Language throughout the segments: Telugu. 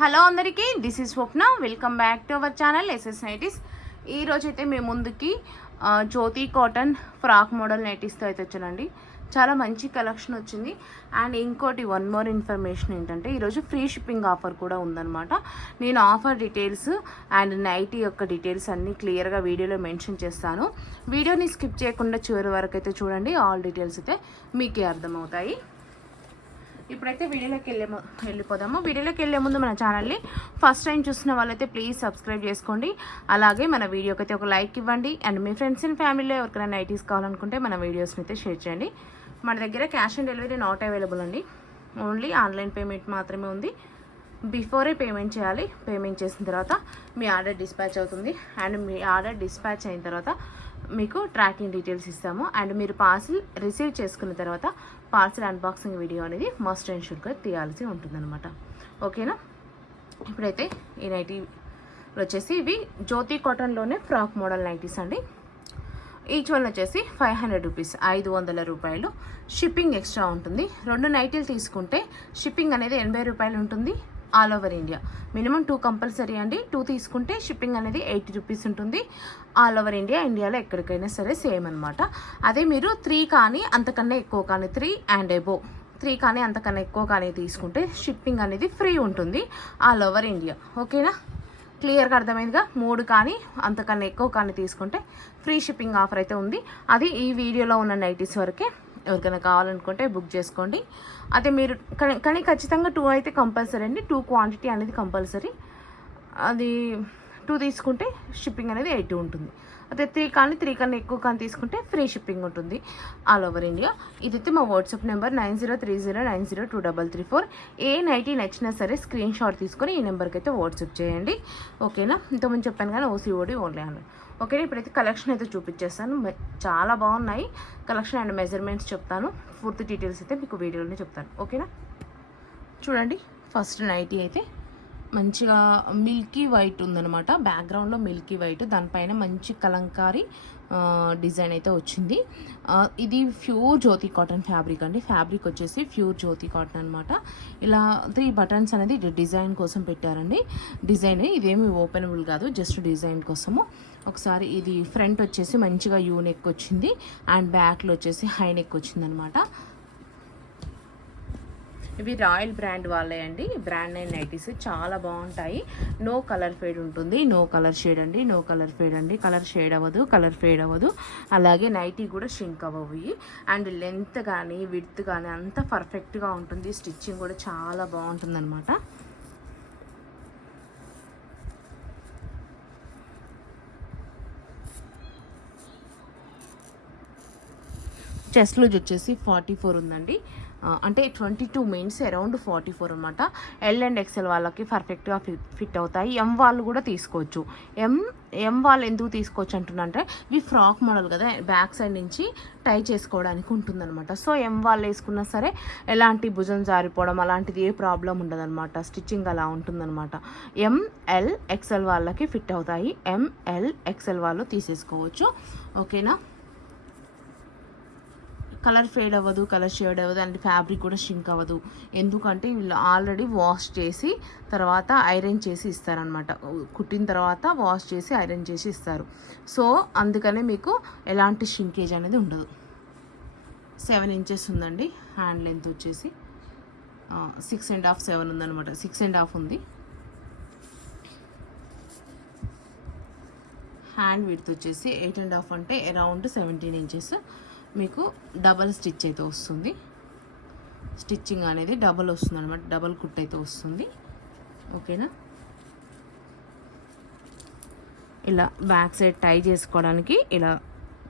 హలో అందరికీ, this is Swapna. Welcome back to our channel SS nighties. ఈరోజైతే మేము ముందుకి జ్యోతి కాటన్ ఫ్రాక్ మోడల్ నైటీస్తో అయితే వచ్చానండి. చాలా మంచి కలెక్షన్ వచ్చింది. అండ్ ఇంకోటి వన్ మోర్ ఇన్ఫర్మేషన్ ఏంటంటే, ఈరోజు ఫ్రీ షిప్పింగ్ ఆఫర్ కూడా ఉందన్నమాట. నేను ఆఫర్ డీటెయిల్స్ అండ్ నైటీ యొక్క డీటెయిల్స్ అన్నీ క్లియర్గా వీడియోలో మెన్షన్ చేస్తాను. వీడియోని స్కిప్ చేయకుండా చివరి వరకు అయితే చూడండి. ఆల్ డీటెయిల్స్ అయితే మీకే అర్థమవుతాయి. ఇప్పుడైతే వీడియోలోకి వెళ్ళిపోదాము. వీడియోలోకి వెళ్ళే ముందు మన ఛానల్ని ఫస్ట్ టైం చూసిన వాళ్ళైతే ప్లీజ్ సబ్స్క్రైబ్ చేసుకోండి. అలాగే మన వీడియోకి అయితే ఒక లైక్ ఇవ్వండి. అండ్ మీ ఫ్రెండ్స్ అండ్ ఫ్యామిలీలో ఎవరికైనా నైటీస్ కావాలనుకుంటే మన వీడియోస్ని అయితే షేర్ చేయండి. మన దగ్గర cash on delivery not available అండి. ఓన్లీ ఆన్లైన్ పేమెంట్ మాత్రమే ఉంది. బిఫోరే పేమెంట్ చేయాలి. పేమెంట్ చేసిన తర్వాత మీ ఆర్డర్ డిస్పాచ్ అవుతుంది. అండ్ మీ ఆర్డర్ డిస్పాచ్ అయిన తర్వాత మీకు ట్రాకింగ్ డీటెయిల్స్ ఇస్తాము. అండ్ మీరు పార్సిల్ రిసీవ్ చేసుకున్న తర్వాత పార్సిల్ అన్బాక్సింగ్ వీడియో అనేది మస్ట్ అండ్ షుడ్గా తీయాల్సి ఉంటుందన్నమాట. ఓకేనా? ఇప్పుడైతే ఈ నైటీ వచ్చేసి ఇవి జ్యోతి కాటన్లోనే ఫ్రాక్ మోడల్ నైటీస్ అండి. ఈచ్ వన్ వచ్చేసి 500 రూపీస్, 500 రూపాయలు. షిప్పింగ్ ఎక్స్ట్రా ఉంటుంది. 2 నైటీలు తీసుకుంటే షిప్పింగ్ అనేది 80 రూపాయలు ఉంటుంది. All over India minimum 2 compulsory అండి. 2 తీసుకుంటే షిప్పింగ్ అనేది 80 రూపీస్ ఉంటుంది. ఆల్ ఓవర్ ఇండియాలో ఎక్కడికైనా సరే సేమ్ అనమాట. అదే మీరు 3 కానీ అంతకన్నా ఎక్కువ కానీ 3 అండ్ అబోవ్ 3 కానీ అంతకన్నా ఎక్కువ కానీ తీసుకుంటే షిప్పింగ్ అనేది ఫ్రీ ఉంటుంది ఆల్ ఓవర్ ఇండియా. ఓకేనా? క్లియర్గా అర్థమైందిగా. 3 కానీ అంతకన్నా ఎక్కువ కానీ తీసుకుంటే ఫ్రీ షిప్పింగ్ ఆఫర్ అయితే ఉంది. అది ఈ వీడియోలో ఉన్న నైటీస్ వరకే. ఎవరికైనా కావాలనుకుంటే బుక్ చేసుకోండి. అదే మీరు కానీ ఖచ్చితంగా 2 అయితే కంపల్సరీ అండి. 2 క్వాంటిటీ అనేది కంపల్సరీ. అది 2 తీసుకుంటే షిప్పింగ్ అనేది 80 ఉంటుంది. అదే 3 కానీ 3 కన్నా ఎక్కువ కానీ తీసుకుంటే ఫ్రీ షిప్పింగ్ ఉంటుంది ఆల్ ఓవర్ ఇండియా. ఇదైతే మా వాట్సాప్ నెంబర్ 9030902334. ఏ నైటీ నచ్చినా సరే స్క్రీన్ షాట్ తీసుకొని ఈ నెంబర్కి అయితే వాట్సాప్ చేయండి. ఓకేనా? ఇంతకుముందు చెప్పాను కానీ ఓసీఓడి ఓన్లీ ఆన్లైన్. ఓకేనా? ఇప్పుడైతే కలెక్షన్ అయితే చూపించేస్తాను. చాలా బాగున్నాయి కలెక్షన్. అండ్ మెజర్మెంట్స్ చెప్తాను. పూర్తి డీటెయిల్స్ అయితే మీకు వీడియోలోనే చెప్తాను. ఓకేనా? చూడండి, ఫస్ట్ నైటీ అయితే మంచిగా మిల్కీ వైట్ ఉందనమాట. బ్యాక్గ్రౌండ్లో మిల్కీ వైట్, దానిపైన మంచి కలంకారీ డిజైన్ అయితే వచ్చింది. ఇది ప్యూర్ జ్యోతి కాటన్ ఫ్యాబ్రిక్ అండి. ఫ్యాబ్రిక్ వచ్చేసి ప్యూర్ జ్యోతి కాటన్ అనమాట. ఇలా 3 బటన్స్ అనేది డిజైన్ కోసం పెట్టారండి. డిజైన్ ఇదేమి ఓపెనబుల్ కాదు, జస్ట్ డిజైన్ కోసము. ఒకసారి ఇది ఫ్రంట్ వచ్చేసి మంచిగా యూ నెక్ వచ్చింది. అండ్ బ్యాక్లో వచ్చేసి హై నెక్ వచ్చింది అనమాట. ఇవి రాయల్ బ్రాండ్ వాళ్ళే అండి. బ్రాండ్ నేమ్ నైటీస్ చాలా బాగుంటాయి. నో కలర్ ఫేడ్ ఉంటుంది. నో కలర్ షేడ్ అండి. నో కలర్ ఫేడ్ అండి. కలర్ షేడ్ అవ్వదు, కలర్ ఫేడ్ అవ్వదు. అలాగే నైటీ కూడా షింక్ అవ్వవు. అండ్ లెంత్ కానీ విడ్త్ కానీ అంతా పర్ఫెక్ట్గా ఉంటుంది. స్టిచ్చింగ్ కూడా చాలా బాగుంటుంది అనమాట. చెస్ట్ లూజ్ వచ్చేసి 44 ఉందండి. అంటే 22 మీన్స్ అరౌండ్ 44 అనమాట. ఎల్ అండ్ ఎక్సెల్ వాళ్ళకి పర్ఫెక్ట్గా ఫిట్ అవుతాయి. ఎం వాళ్ళు కూడా తీసుకోవచ్చు. ఎం వాళ్ళు ఎందుకు తీసుకోవచ్చు అంటున్నంటే, ఇవి ఫ్రాక్ మోడల్ కదా, బ్యాక్ సైడ్ నుంచి టై చేసుకోవడానికి ఉంటుందన్నమాట. సో ఎం వాళ్ళు వేసుకున్నా సరే ఎలాంటి భుజం జారిపోవడం అలాంటిది ఏ ప్రాబ్లం ఉండదన్నమాట. స్టిచ్చింగ్ అలా ఉంటుందన్నమాట. ఎంఎల్ ఎక్సెల్ వాళ్ళకి ఫిట్ అవుతాయి. ఎంఎల్ ఎక్సెల్ వాళ్ళు తీసేసుకోవచ్చు. ఓకేనా? కలర్ ఫేడ్ అవ్వదు, కలర్ షేడ్ అవ్వదు. అండ్ ఫ్యాబ్రిక్ కూడా షింక్ అవ్వదు. ఎందుకంటే వీళ్ళు ఆల్రెడీ వాష్ చేసి తర్వాత ఐరన్ చేసి ఇస్తారనమాట. కుట్టిన తర్వాత వాష్ చేసి ఐరన్ చేసి ఇస్తారు. సో అందుకనే మీకు ఎలాంటి షింకేజ్ అనేది ఉండదు. 7 ఇంచెస్ ఉందండి. హ్యాండ్ లెంత్ వచ్చేసి 6.5 7 ఉందనమాట. 6.5 ఉంది. హ్యాండ్ విడ్త్ వచ్చేసి 8.5 అంటే అరౌండ్ 17 ఇంచెస్. మీకు డబల్ స్టిచ్ అయితే వస్తుంది. స్టిచ్చింగ్ అనేది డబల్ వస్తుంది అనమాట. డబల్ కుట్ అయితే వస్తుంది. ఓకేనా? ఇలా బ్యాక్ సైడ్ టై చేసుకోవడానికి ఇలా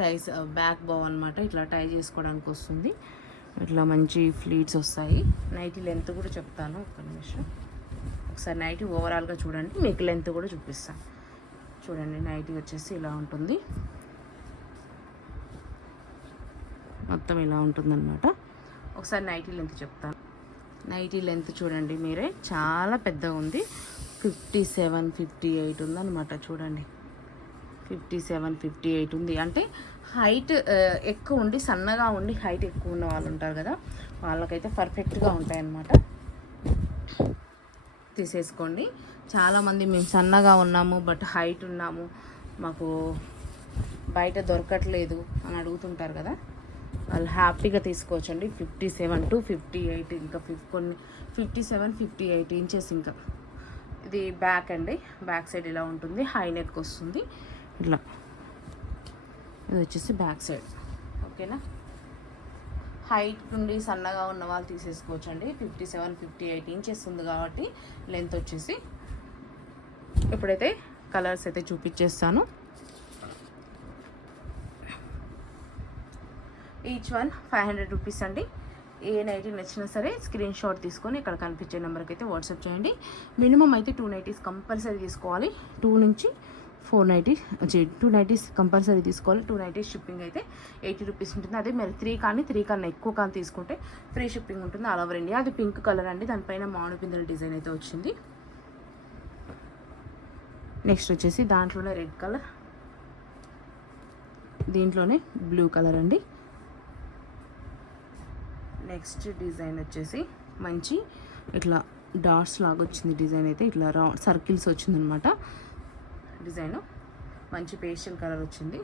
టైస్ బ్యాక్ బౌ అనమాట. ఇట్లా టై చేసుకోవడానికి వస్తుంది. ఇట్లా మంచి ఫ్లీట్స్ వస్తాయి. నైటీ లెంత్ కూడా చెప్తాను, ఒక్క నిమిషం. ఒకసారి నైటీ ఓవరాల్గా చూడండి, మీకు లెంత్ కూడా చూపిస్తాను. చూడండి, నైటీ వచ్చేసి ఇలా ఉంటుంది. మొత్తం ఇలా ఉంటుందన్నమాట. ఒకసారి నైటీ లెంత్ చెప్తాను. నైటీ లెంత్ చూడండి మీరే, చాలా పెద్దగా ఉంది. 57 58 ఉందన్నమాట. చూడండి, 57 58 ఉంది. అంటే హైట్ ఎక్కువ ఉండి సన్నగా ఉండి హైట్ ఎక్కువ ఉన్న వాళ్ళు ఉంటారు కదా, వాళ్ళకైతే పర్ఫెక్ట్గా ఉంటాయి అన్నమాట. తీసేసుకోండి. చాలామంది మేము సన్నగా ఉన్నాము బట్ హైట్ ఉన్నాము, మాకు బయట దొరకట్లేదు అని అడుగుతుంటారు కదా, వాళ్ళు హ్యాపీగా తీసుకోవచ్చండి. 57 to 58, ఇంకా కొన్ని 57, 58 ఇంచెస్. ఇంకా ఇది బ్యాక్ అండి, బ్యాక్ సైడ్ ఇలా ఉంటుంది, హై నెక్ వస్తుంది ఇట్లా. ఇది వచ్చేసి బ్యాక్ సైడ్. ఓకేనా, హైట్ నుండి సన్నగా ఉన్న వాళ్ళు తీసేసుకోవచ్చండి. 57, 58 ఇంచెస్ ఉంది కాబట్టి లెంత్ వచ్చేసి. ఇప్పుడైతే కలర్స్ అయితే చూపించేస్తాను. ఈచ్ వన్ 500 రూపీస్ అండి. ఏ నైటీ నచ్చినా సరే స్క్రీన్ షాట్ తీసుకొని ఇక్కడ కనిపించే నెంబర్కి అయితే వాట్సాప్ చేయండి. మినిమం అయితే 2 నైటీస్ కంపల్సరీ తీసుకోవాలి. 2 నుంచి 4 నైటీస్, 2 నైటీస్ కంపల్సరీ తీసుకోవాలి. 2 నైటీస్ షిప్పింగ్ అయితే 80 రూపీస్ ఉంటుంది. అదే మరి 3 కన్నా ఎక్కువ కానీ తీసుకుంటే ఫ్రీ షిప్పింగ్ ఉంటుంది ఆల్ ఓవర్ ఇండియా. అది పింక్ కలర్ అండి, దానిపైన మామిడి పిందెల డిజైన్ అయితే వచ్చింది. నెక్స్ట్ వచ్చేసి దాంట్లోనే రెడ్ కలర్, దీంట్లోనే బ్లూ కలర్ అండి. నెక్స్ట్ డిజైన్ వచ్చేసి మంచి ఇట్లా డాట్స్ లాగా వచ్చింది డిజైన్ అయితే, ఇట్లా రౌండ్ సర్కిల్స్ వచ్చిందనమాట డిజైను. మంచి పేస్టల్ కలర్ వచ్చింది,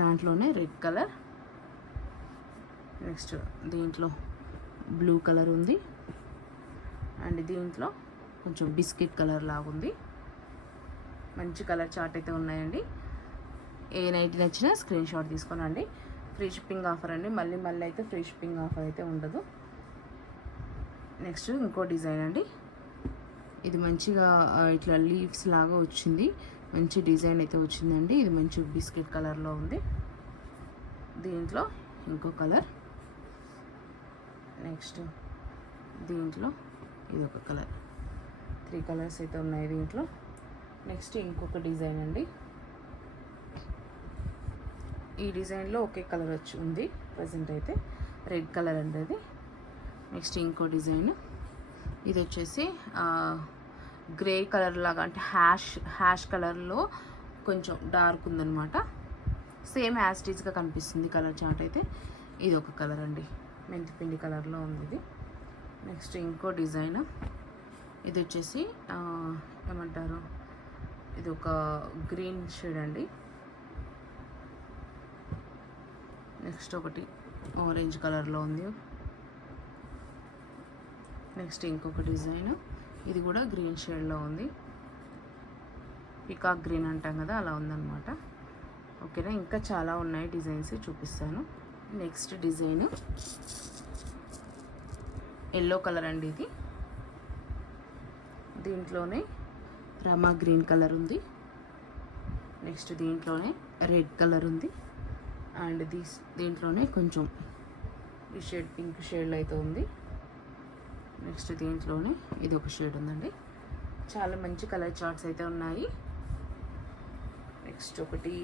దాంట్లోనే రెడ్ కలర్. నెక్స్ట్ దీంట్లో బ్లూ కలర్ ఉంది, అండ్ దీంట్లో కొంచెం బిస్కెట్ కలర్ లాగా ఉంది. మంచి కలర్ చార్ట్ అయితే ఉన్నాయండి. ఏ నైట్ నచ్చినా స్క్రీన్ షాట్ తీసుకోనండి. ఫ్రీ షిప్పింగ్ ఆఫర్ అండి, మళ్ళీ అయితే ఫ్రీ షిప్పింగ్ ఆఫర్ అయితే ఉండదు. నెక్స్ట్ ఇంకో డిజైన్ అండి, ఇది మంచిగా ఇట్లా లీవ్స్ లాగా వచ్చింది, మంచి డిజైన్ అయితే వచ్చిందండి. ఇది మంచి బిస్కెట్ కలర్లో ఉంది. దీంట్లో ఇంకో కలర్, నెక్స్ట్ దీంట్లో ఇది ఒక కలర్. 3 కలర్స్ అయితే ఉన్నాయి దీంట్లో. నెక్స్ట్ ఇంకొక డిజైన్ అండి, ఈ డిజైన్లో ఒకే కలర్ వచ్చి ఉంది ప్రజెంట్ అయితే, రెడ్ కలర్ అండి అది. నెక్స్ట్ ఇంకో డిజైన్, ఇది వచ్చేసి గ్రే కలర్ లాగా, అంటే హ్యాష్ కలర్లో కొంచెం డార్క్ ఉందన్నమాట. సేమ్ యాస్టీజ్గా కనిపిస్తుంది కలర్ చార్ట్ అయితే. ఇది ఒక కలర్ అండి, మెంతిపిండి కలర్లో ఉంది ఇది. నెక్స్ట్ ఇంకో డిజైన్, ఇది వచ్చేసి ఏమంటారు, ఇది ఒక గ్రీన్ షేడ్ అండి. నెక్స్ట్ ఒకటి ఆరెంజ్ కలర్లో ఉంది. నెక్స్ట్ ఇంకొక డిజైన్, ఇది కూడా గ్రీన్ షేడ్లో ఉంది, పికాక్ గ్రీన్ అంటాం కదా అలా ఉందన్నమాట. ఓకేనా, ఇంకా చాలా ఉన్నాయి డిజైన్స్ చూపిస్తాను. నెక్స్ట్ డిజైన్ ఎల్లో కలర్ అండి, ఇది దీంట్లోనే రమా గ్రీన్ కలర్ ఉంది. నెక్స్ట్ దీంట్లోనే రెడ్ కలర్ ఉంది, అండ్ దీంట్లోనే కొంచెం ఈ షేడ్ పింక్ షేడ్లో అయితే ఉంది. నెక్స్ట్ దీంట్లోనే ఇది ఒక షేడ్ ఉందండి. చాలా మంచి కలర్ చార్ట్స్ అయితే ఉన్నాయి. నెక్స్ట్ ఒకటి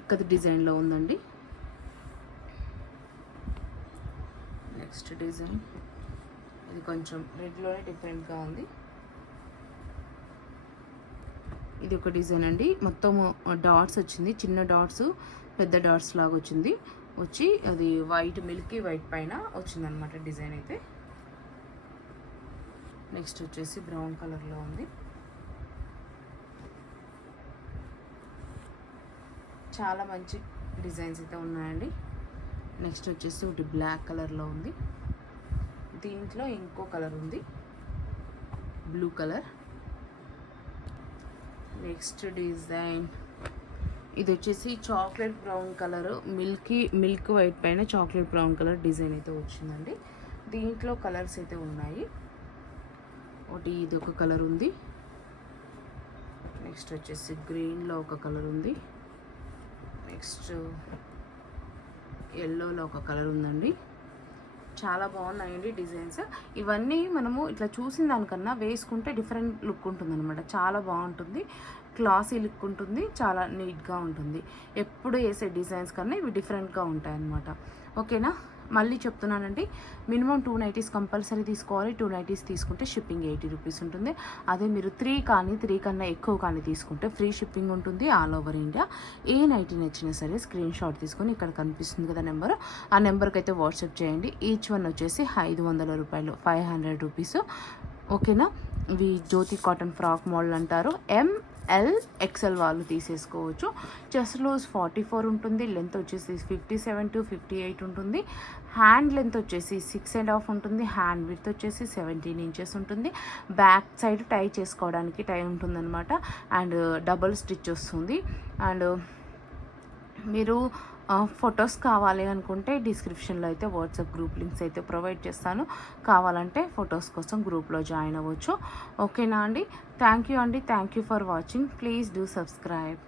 ఇక్కత డిజైన్లో ఉందండి. నెక్స్ట్ డిజైన్ ఇది కొంచెం రెడ్లోనే డిఫరెంట్గా ఉంది. ఇది ఒక డిజైన్ అండి, మొత్తం డాట్స్ వచ్చింది, చిన్న డాట్స్ పెద్ద డాట్స్ లాగా వచ్చింది, వచ్చి అది వైట్ మిల్కీ వైట్ పైన వచ్చిందనమాట డిజైన్ అయితే. నెక్స్ట్ వచ్చేసి బ్రౌన్ కలర్లో ఉంది. చాలా మంచి డిజైన్స్ అయితే ఉన్నాయండి. నెక్స్ట్ వచ్చేసి ఒకటి బ్లాక్ కలర్లో ఉంది, దీంట్లో ఇంకో కలర్ ఉంది బ్లూ కలర్. నెక్స్ట్ డిజైన్ ఇది వచ్చేసి chocolate brown colour, milk white పైన చాక్లెట్ బ్రౌన్ కలర్ డిజైన్ అయితే వచ్చిందండి. దీంట్లో కలర్స్ అయితే ఉన్నాయి. ఒకటి ఇది ఒక కలర్ ఉంది, నెక్స్ట్ వచ్చేసి గ్రీన్లో ఒక కలర్ ఉంది, నెక్స్ట్ ఎల్లోలో ఒక కలర్ ఉందండి. చాలా బాగున్నాయండి డిజైన్స్. ఇవన్నీ మనము ఇట్లా చూసిన దానికన్నా వేసుకుంటే డిఫరెంట్ లుక్ ఉంటుంది అనమాట. చాలా బాగుంటుంది, క్లాసీ లుక్ ఉంటుంది, చాలా నీట్గా ఉంటుంది. ఎప్పుడు వేసే డిజైన్స్ కన్నా ఇవి డిఫరెంట్గా ఉంటాయి అన్నమాట. ఓకేనా, మళ్ళీ చెప్తున్నానండి, మినిమం 2 నైటీస్ కంపల్సరీ తీసుకోవాలి. 2 నైటీస్ తీసుకుంటే షిప్పింగ్ 80 రూపీస్ ఉంటుంది. అదే మీరు 3 కన్నా ఎక్కువ కానీ తీసుకుంటే ఫ్రీ షిప్పింగ్ ఉంటుంది ఆల్ ఓవర్ ఇండియా. ఏ నైటీ నచ్చినా సరే స్క్రీన్ షాట్ తీసుకొని ఇక్కడ కనిపిస్తుంది కదా నెంబర్, ఆ నెంబర్కి అయితే వాట్సాప్ చేయండి. ఈచ్ వన్ వచ్చేసి 500 రూపాయలు, 500 రూపీస్ ఓకేనా. ఇవి జ్యోతి కాటన్ ఫ్రాక్ మోడల్ అంటారు. ML XL వాళ్ళు తీసేసుకోవచ్చు. చెస్ట్ లూజ్ 44 ఉంటుంది. లెంత్ వచ్చేసి 57 to 58 ఉంటుంది. హ్యాండ్ లెంత్ వచ్చేసి 6.5 ఉంటుంది. హ్యాండ్ విడ్త్ వచ్చేసి 17 inches ఉంటుంది. బ్యాక్ సైడ్ టై చేసుకోవడానికి టై ఉంటుందన్నమాట. అండ్ డబుల్ స్టిచ్ వస్తుంది. అండ్ మీరు ఫొటోస్ కావాలి అనుకుంటే డిస్క్రిప్షన్లో అయితే వాట్సాప్ గ్రూప్ లింక్స్ అయితే ప్రొవైడ్ చేస్తాను. కావాలంటే ఫొటోస్ కోసం గ్రూప్లో జాయిన్ అవ్వచ్చు. ఓకేనా అండి. థ్యాంక్ యూ అండి. Thank you for watching. Please do subscribe.